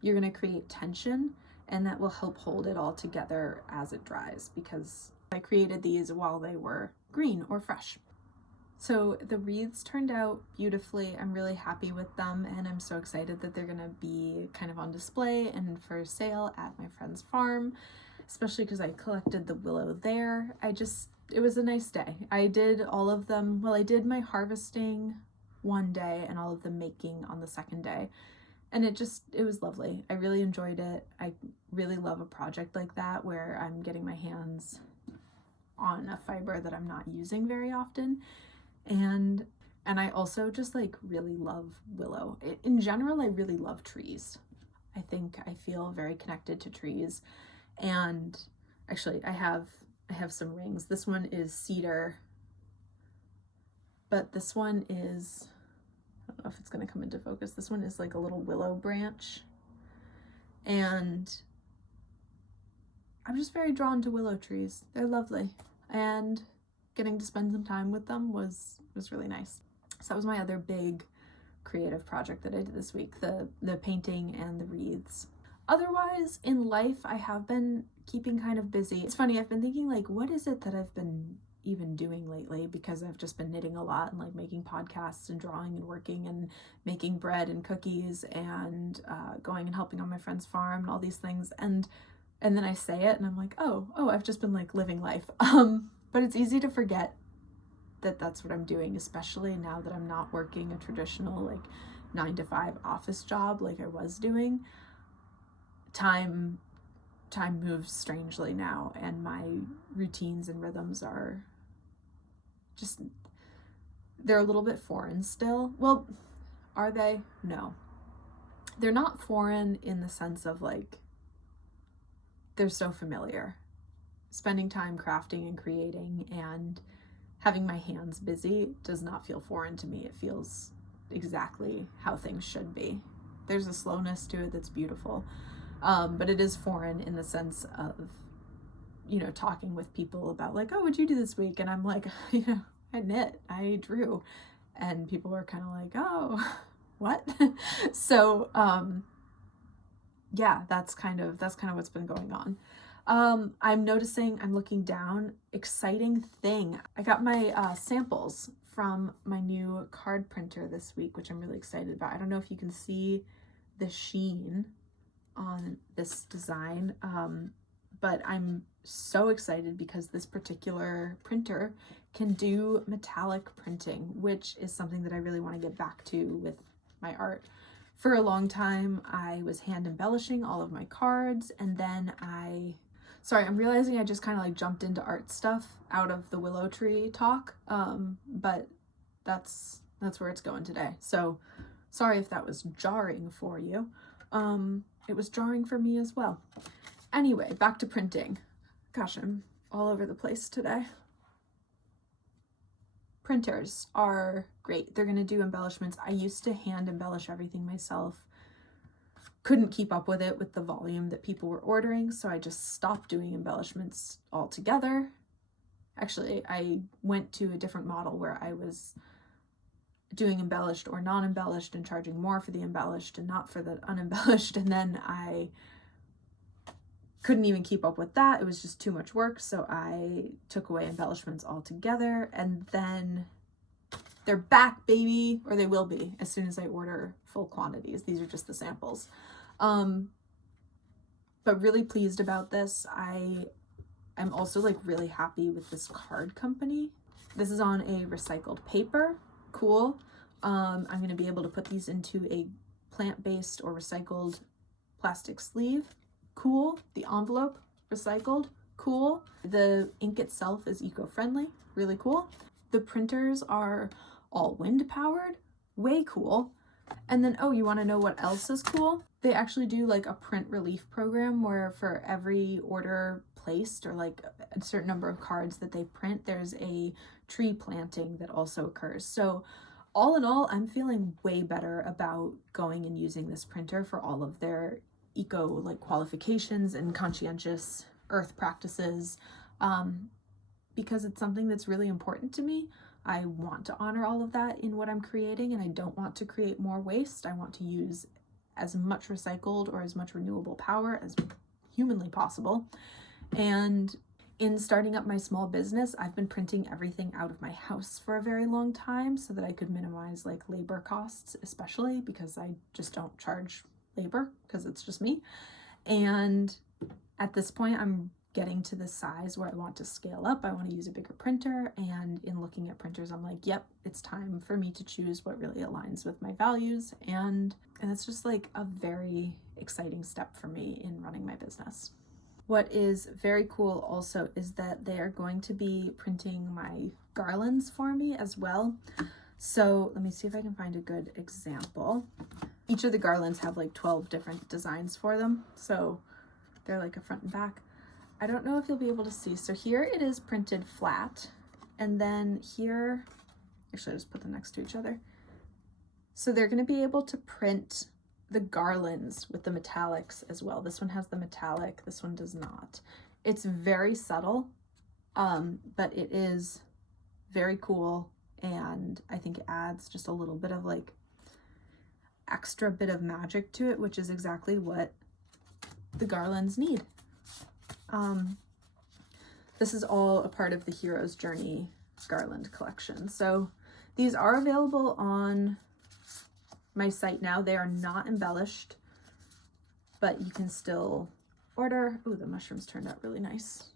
you're going to create tension, and that will help hold it all together as it dries, because I created these while they were green or fresh. So the wreaths turned out beautifully. I'm really happy with them, and I'm so excited that they're going to be kind of on display and for sale at my friend's farm, especially because I collected the willow there. It was a nice day. I did all of them. Well, I did my harvesting one day and all of the making on the second day. And it was lovely. I really enjoyed it. I really love a project like that where I'm getting my hands on a fiber that I'm not using very often. And I also just like really love willow. In general, I really love trees. I think I feel very connected to trees. And actually I have some rings. This one is cedar, but this one is, I don't know if it's going to come into focus. This one is like a little willow branch. And I'm just very drawn to willow trees. They're lovely. And getting to spend some time with them was really nice. So that was my other big creative project that I did this week, the painting and the wreaths. Otherwise, in life, I have been keeping kind of busy. It's funny, I've been thinking like, what is it that I've been even doing lately, because I've just been knitting a lot and like making podcasts and drawing and working and making bread and cookies and going and helping on my friend's farm and all these things. And then I say it and I'm like, oh, I've just been like living life. But it's easy to forget that that's what I'm doing, especially now that I'm not working a traditional like 9-to-5 office job like I was doing. Time moves strangely now, and my routines and rhythms are just, they're a little bit foreign still. Well, are they? No. They're not foreign in the sense of like, they're so familiar. Spending time crafting and creating and having my hands busy does not feel foreign to me. It feels exactly how things should be. There's a slowness to it that's beautiful. But it is foreign in the sense of, you know, talking with people about like, oh, what'd you do this week? And I'm like, you know, I knit, I drew. And people are kind of like, oh, what? So, yeah, that's kind of what's been going on. I'm noticing, I'm looking down, exciting thing. I got my samples from my new card printer this week, which I'm really excited about. I don't know if you can see the sheen on this design, but I'm so excited because this particular printer can do metallic printing, which is something that I really want to get back to with my art. For a long time, I was hand embellishing all of my cards, and then I'm realizing I just kind of like jumped into art stuff out of the willow tree talk, but that's where it's going today. So sorry if that was jarring for you. It was jarring for me as well. Anyway, back to printing. Gosh, I'm all over the place today. Printers are great. They're going to do embellishments. I used to hand embellish everything myself. Couldn't keep up with it with the volume that people were ordering, so I just stopped doing embellishments altogether. Actually, I went to a different model where I was doing embellished or non-embellished and charging more for the embellished and not for the unembellished, and then I couldn't even keep up with that. It was just too much work, so I took away embellishments altogether, and then they're back, baby, or they will be as soon as I order full quantities. These are just the samples. But really pleased about this. I'm also like really happy with this card company. This is on a recycled paper. Cool. I'm going to be able to put these into a plant-based or recycled plastic sleeve. Cool. The envelope, recycled. Cool. The ink itself is eco-friendly. Really cool. The printers are all wind-powered. Way cool. And then, oh, you want to know what else is cool? They actually do like a print relief program where for every order placed or like a certain number of cards that they print, there's a tree planting that also occurs. So all in all, I'm feeling way better about going and using this printer for all of their eco like qualifications and conscientious earth practices, because it's something that's really important to me. I want to honor all of that in what I'm creating, and I don't want to create more waste. I want to use as much recycled or as much renewable power as humanly possible. And in starting up my small business, I've been printing everything out of my house for a very long time so that I could minimize like labor costs, especially because I just don't charge labor because it's just me. And at this point, I'm getting to the size where I want to scale up. I want to use a bigger printer, and in looking at printers, I'm like, yep, it's time for me to choose what really aligns with my values, and it's just like a very exciting step for me in running my business. What is very cool also is that they are going to be printing my garlands for me as well. So let me see if I can find a good example. Each of the garlands have like 12 different designs for them. So they're like a front and back. I don't know if you'll be able to see. So here it is printed flat. And then here, actually I just put them next to each other. So they're going to be able to print the garlands with the metallics as well. This one has the metallic, this one does not. It's very subtle, but it is very cool. And I think it adds just a little bit of like extra bit of magic to it, which is exactly what the garlands need. This is all a part of the Hero's Journey garland collection. So these are available on my site now. They are not embellished, but you can still order. Oh, the mushrooms turned out really nice.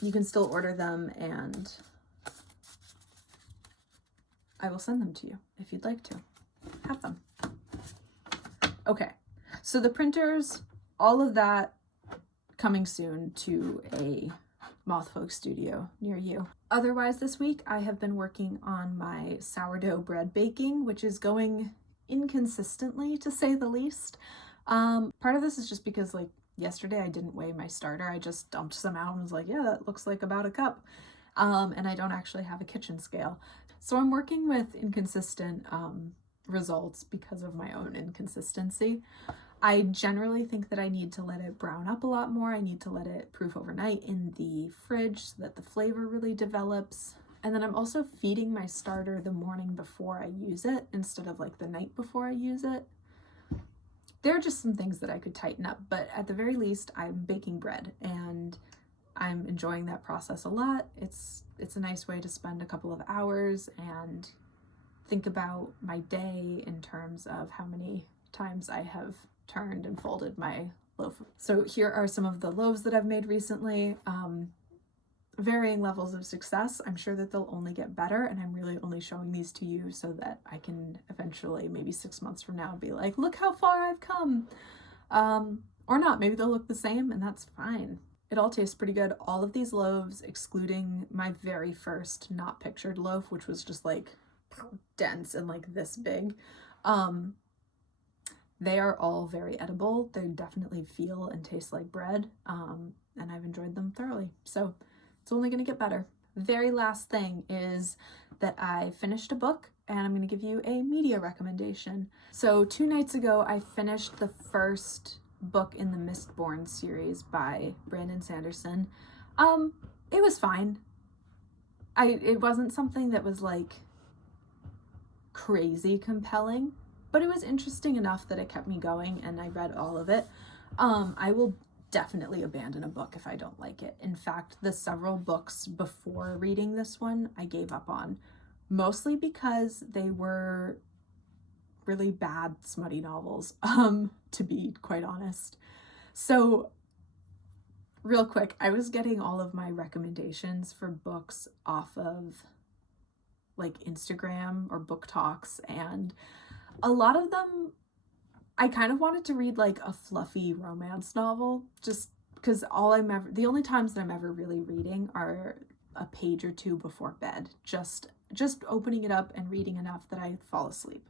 You can still order them and I will send them to you if you'd like to have them. Okay, so the printers, all of that coming soon to a Moth Folk Studio near you. Otherwise this week I have been working on my sourdough bread baking, which is going inconsistently to say the least. Part of this is just because like yesterday I didn't weigh my starter. I just dumped some out and was like, yeah, that looks like about a cup. And I don't actually have a kitchen scale. So I'm working with inconsistent results because of my own inconsistency. I generally think that I need to let it brown up a lot more. I need to let it proof overnight in the fridge so that the flavor really develops. And then I'm also feeding my starter the morning before I use it instead of like the night before I use it. There are just some things that I could tighten up, but at the very least, I'm baking bread and I'm enjoying that process a lot. It's a nice way to spend a couple of hours and think about my day in terms of how many times I have turned and folded my loaf. So here are some of the loaves that I've made recently. Varying levels of success. I'm sure that they'll only get better, and I'm really only showing these to you so that I can eventually, maybe 6 months from now, be like, look how far I've come. Or not, maybe they'll look the same and that's fine. It all tastes pretty good. All of these loaves, excluding my very first not pictured loaf, which was just like dense and like this big, they are all very edible. They definitely feel and taste like bread, and I've enjoyed them thoroughly. So it's only going to get better. Very last thing is that I finished a book and I'm going to give you a media recommendation. So 2 nights ago, I finished the first book in the Mistborn series by Brandon Sanderson. It was fine. It wasn't something that was like crazy compelling, but it was interesting enough that it kept me going and I read all of it. I will definitely abandon a book if I don't like it. In fact, the several books before reading this one I gave up on, mostly because they were really bad, smutty novels, to be quite honest. So real quick, I was getting all of my recommendations for books off of like Instagram or Book Talks, and a lot of them I kind of wanted to read like a fluffy romance novel, just because the only times that I'm ever really reading are a page or two before bed, just opening it up and reading enough that I fall asleep.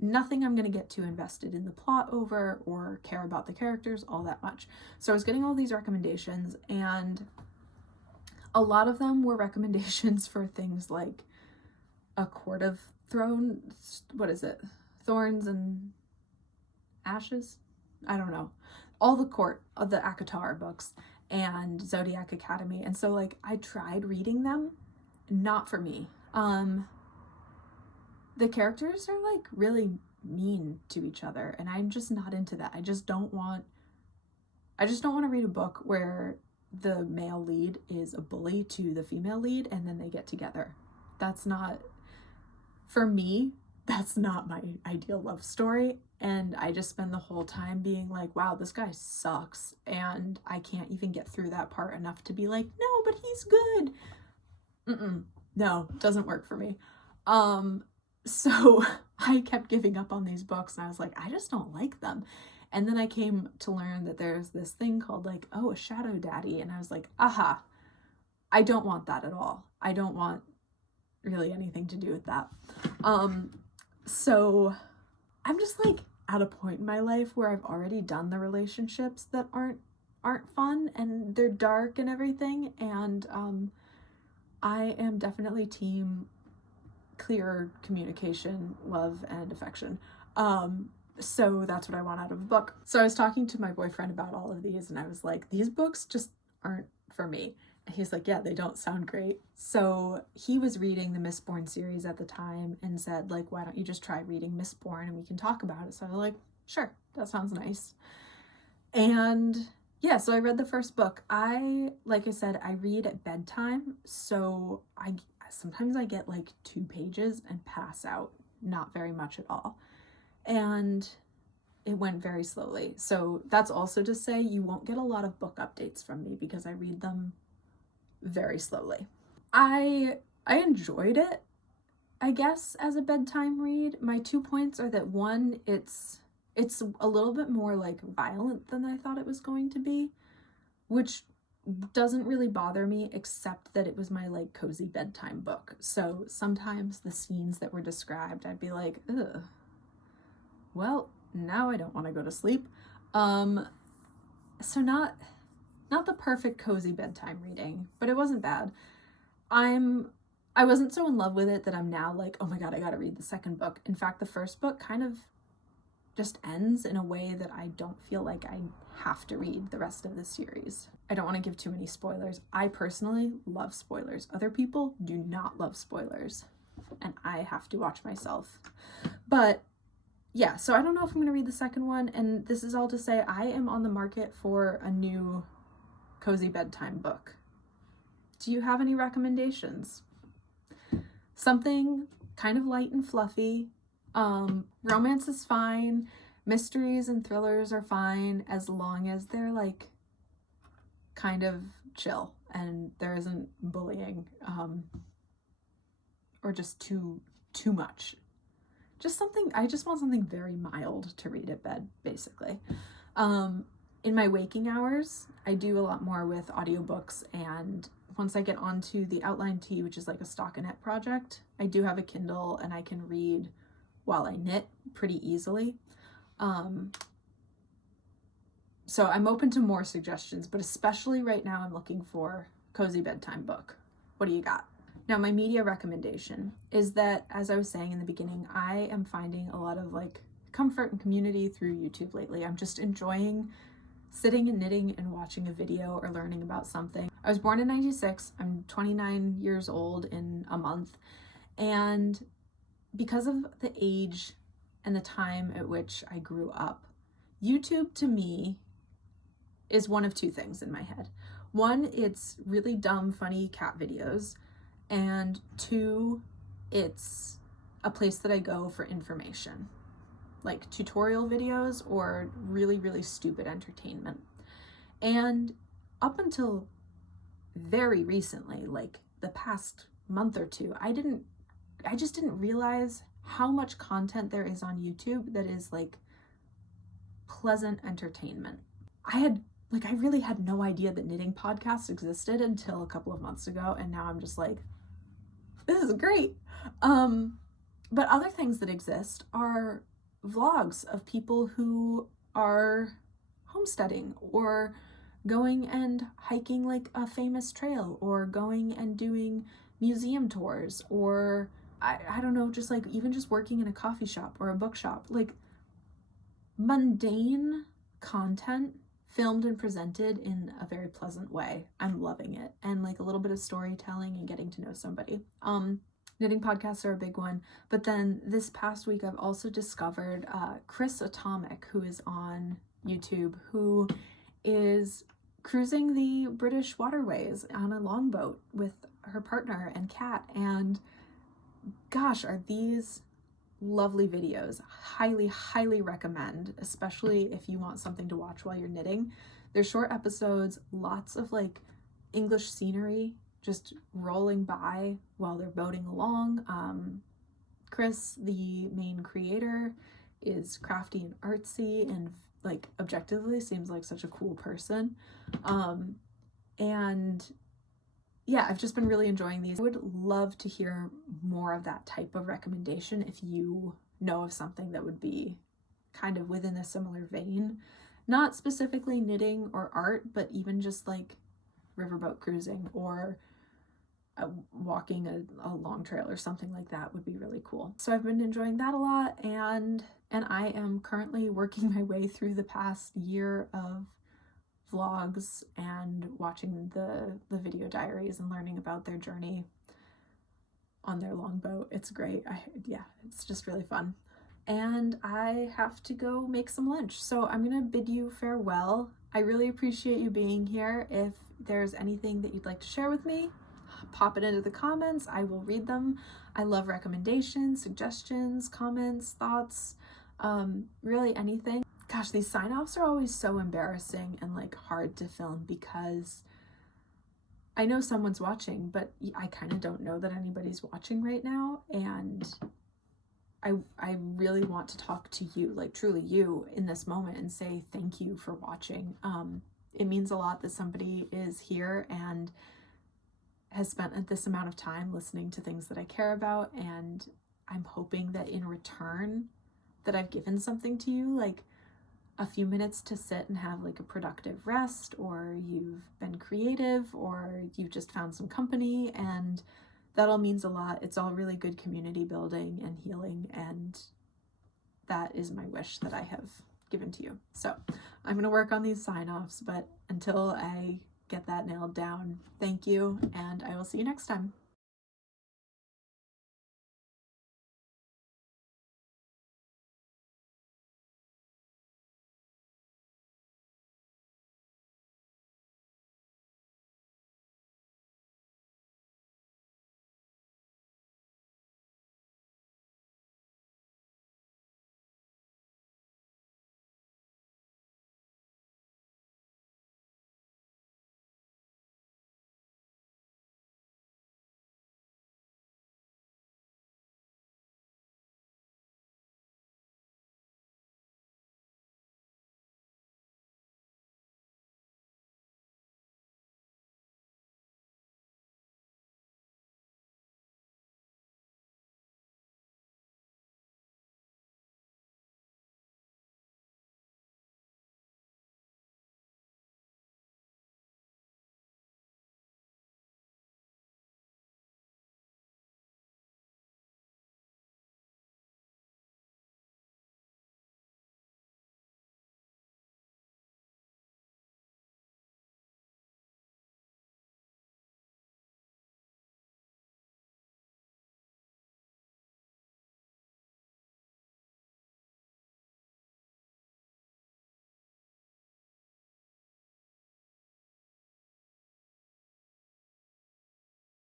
Nothing I'm going to get too invested in the plot over or care about the characters all that much. So I was getting all these recommendations, and a lot of them were recommendations for things like A Court of Thorns and Ashes? I don't know. All the Court of the ACOTAR books and Zodiac Academy. And so like I tried reading them, not for me. The characters are like really mean to each other and I'm just not into that. I just don't want to read a book where the male lead is a bully to the female lead and then they get together. That's not, for me, that's not my ideal love story. And I just spend the whole time being like, wow, this guy sucks. And I can't even get through that part enough to be like, no, but he's good. No, doesn't work for me. So I kept giving up on these books and I was like, I just don't like them. And then I came to learn that there's this thing called like, oh, a shadow daddy. And I was like, aha, I don't want that at all. I don't want really anything to do with that. So I'm just like at a point in my life where I've already done the relationships that aren't fun and they're dark and everything, and I am definitely team clear communication, love, and affection. So that's what I want out of a book. So I was talking to my boyfriend about all of these, and I was like, these books just aren't for me. And he's like, yeah, they don't sound great. So he was reading the Mistborn series at the time and said, like, why don't you just try reading Mistborn and we can talk about it? So I was like, sure, that sounds nice. And yeah, so I read the first book. Like I said, I read at bedtime, so sometimes I get like 2 pages and pass out, not very much at all. And it went very slowly. So that's also to say you won't get a lot of book updates from me because I read them very slowly. I enjoyed it, I guess, as a bedtime read. My 2 points are that, one, it's a little bit more like violent than I thought it was going to be, which doesn't really bother me, except that it was my like cozy bedtime book. So sometimes the scenes that were described, I'd be like, ugh, well, now I don't want to go to sleep. So not the perfect cozy bedtime reading, but it wasn't bad. I wasn't so in love with it that I'm now like, oh my god, I gotta read the second book. In fact, the first book kind of just ends in a way that I don't feel like I have to read the rest of the series. I don't want to give too many spoilers. I personally love spoilers. Other people do not love spoilers, and I have to watch myself. But yeah, so I don't know if I'm going to read the second one, and this is all to say I am on the market for a new cozy bedtime book. Do you have any recommendations? Something kind of light and fluffy. Romance is fine. Mysteries and thrillers are fine as long as they're like kind of chill and there isn't bullying, or just too much. I just want something very mild to read at bed, basically. In my waking hours, I do a lot more with audiobooks, and once I get onto the Outline Tea, which is like a stockinette project, I do have a Kindle and I can read while I knit pretty easily. So I'm open to more suggestions, but especially right now I'm looking for cozy bedtime book. What do you got? Now, my media recommendation is that, as I was saying in the beginning, I am finding a lot of like comfort and community through YouTube lately. I'm just enjoying sitting and knitting and watching a video or learning about something. I was born in 96. I'm 29 years old in a month. And because of the age and the time at which I grew up, YouTube to me is one of 2 things in my head. One, it's really dumb, funny cat videos. And 2, it's a place that I go for information, like tutorial videos or really, really stupid entertainment. And up until very recently, like the past month or 2, I just didn't realize how much content there is on YouTube that is like pleasant entertainment. I really had no idea that knitting podcasts existed until a couple of months ago, and now I'm just like, this is great. But other things that exist are vlogs of people who are homesteading or going and hiking like a famous trail or going and doing museum tours, or I don't know, just like even just working in a coffee shop or a bookshop, like mundane content filmed and presented in a very pleasant way. I'm loving it. And like a little bit of storytelling and getting to know somebody. Knitting podcasts are a big one. But then this past week, I've also discovered Kris Atomic, who is on YouTube, who is cruising the British waterways on a longboat with her partner and cat. And gosh, are these lovely videos. Highly, highly recommend, especially if you want something to watch while you're knitting. They're short episodes, lots of like English scenery just rolling by while they're boating along. Kris, the main creator, is crafty and artsy and like objectively seems like such a cool person. And yeah, I've just been really enjoying these. I would love to hear more of that type of recommendation if you know of something that would be kind of within a similar vein. Not specifically knitting or art, but even just like riverboat cruising or walking a long trail or something like that would be really cool. So I've been enjoying that a lot, and I am currently working my way through the past year of vlogs and watching the video diaries and learning about their journey on their longboat. It's great. Yeah, it's just really fun. And I have to go make some lunch, so I'm gonna bid you farewell. I really appreciate you being here. If there's anything that you'd like to share with me, pop it into the comments. I will read them. I love recommendations, suggestions, comments, thoughts, really anything. Gosh, these sign-offs are always so embarrassing and like hard to film because I know someone's watching, but I kind of don't know that anybody's watching right now, and I really want to talk to you, like truly you, in this moment and say thank you for watching. It means a lot that somebody is here and has spent this amount of time listening to things that I care about, and I'm hoping that in return that I've given something to you, like a few minutes to sit and have like a productive rest, or you've been creative, or you've just found some company, and that all means a lot. It's all really good community building and healing, and that is my wish that I have given to you. So I'm going to work on these sign-offs, but until I get that nailed down, thank you, and I will see you next time.